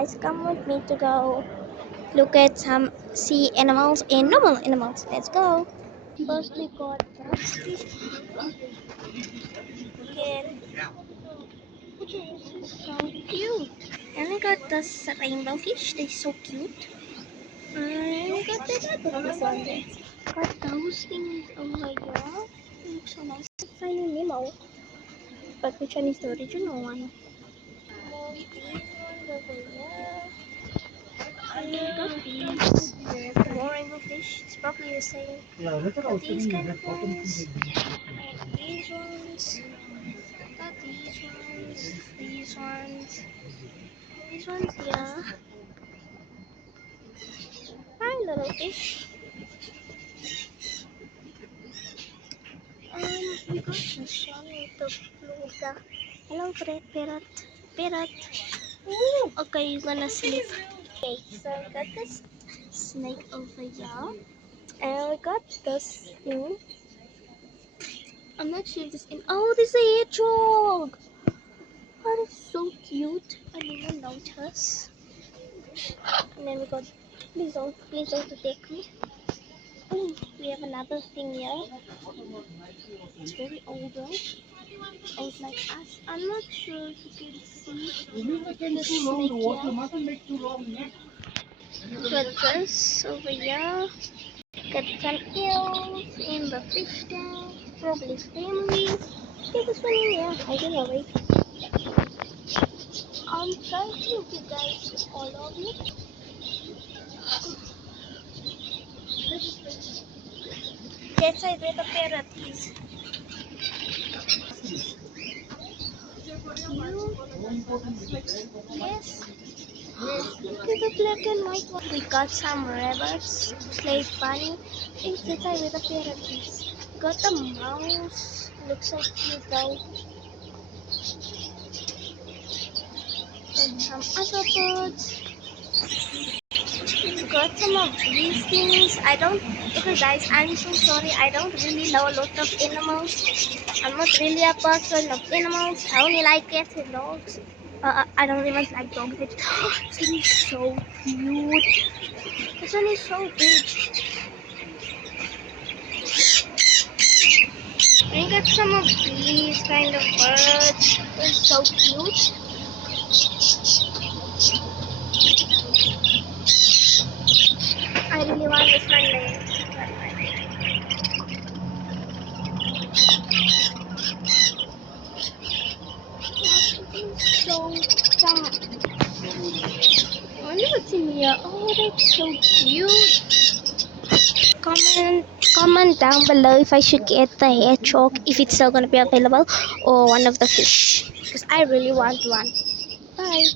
guys, come with me to go look at some sea animals and normal animals. Let's go. First we got this kid. This is so cute. And we got this rainbow fish. They're so cute. And we got this other one. Got those things over here. They look so nice. Finding Nemo. But which one is the original one? More these ones over here. And we got these. More rainbow fish. It's probably the same. Got these kind of ones. And these ones. Got these ones. These ones. These ones here. Hi, little fish. We got this one with the blue duck. Hello, parrot. Parrot. Ooh. Okay, you're gonna sleep. Okay, so we got this snake over here. And we got this thing. I'm not sure if this in. Oh, this is a hedgehog. Oh, that's so cute. I didn't even notice. And then we got. Please don't attack me. Oh, we have another thing here. It's very old though. Old like us. I'm not sure if you can see the snake here. Got this over here. Got some eels in the fish tank. Probably family. Take this one in here. Hiding away. I'm trying to look you guys all of it. That's where the parrot is. Yes. Look at the black and white one. We got some rabbits, slave bunny. It's that's where the parrot is. Got the mouse. Looks so cute though. And some other birds. Got some of these things. Okay guys, I'm so sorry. I don't really know a lot of animals. I'm not really a person of animals. I only like cats and dogs. I don't even like dogs. This one is so cute. This one is so big. I got some of these kind of birds. They're so cute. I really want this one there. So I wonder what's in here. Oh, that's so cute. Comment down below if I should get the hedgehog, if it's still gonna be available, or one of the fish, because I really want one. Bye.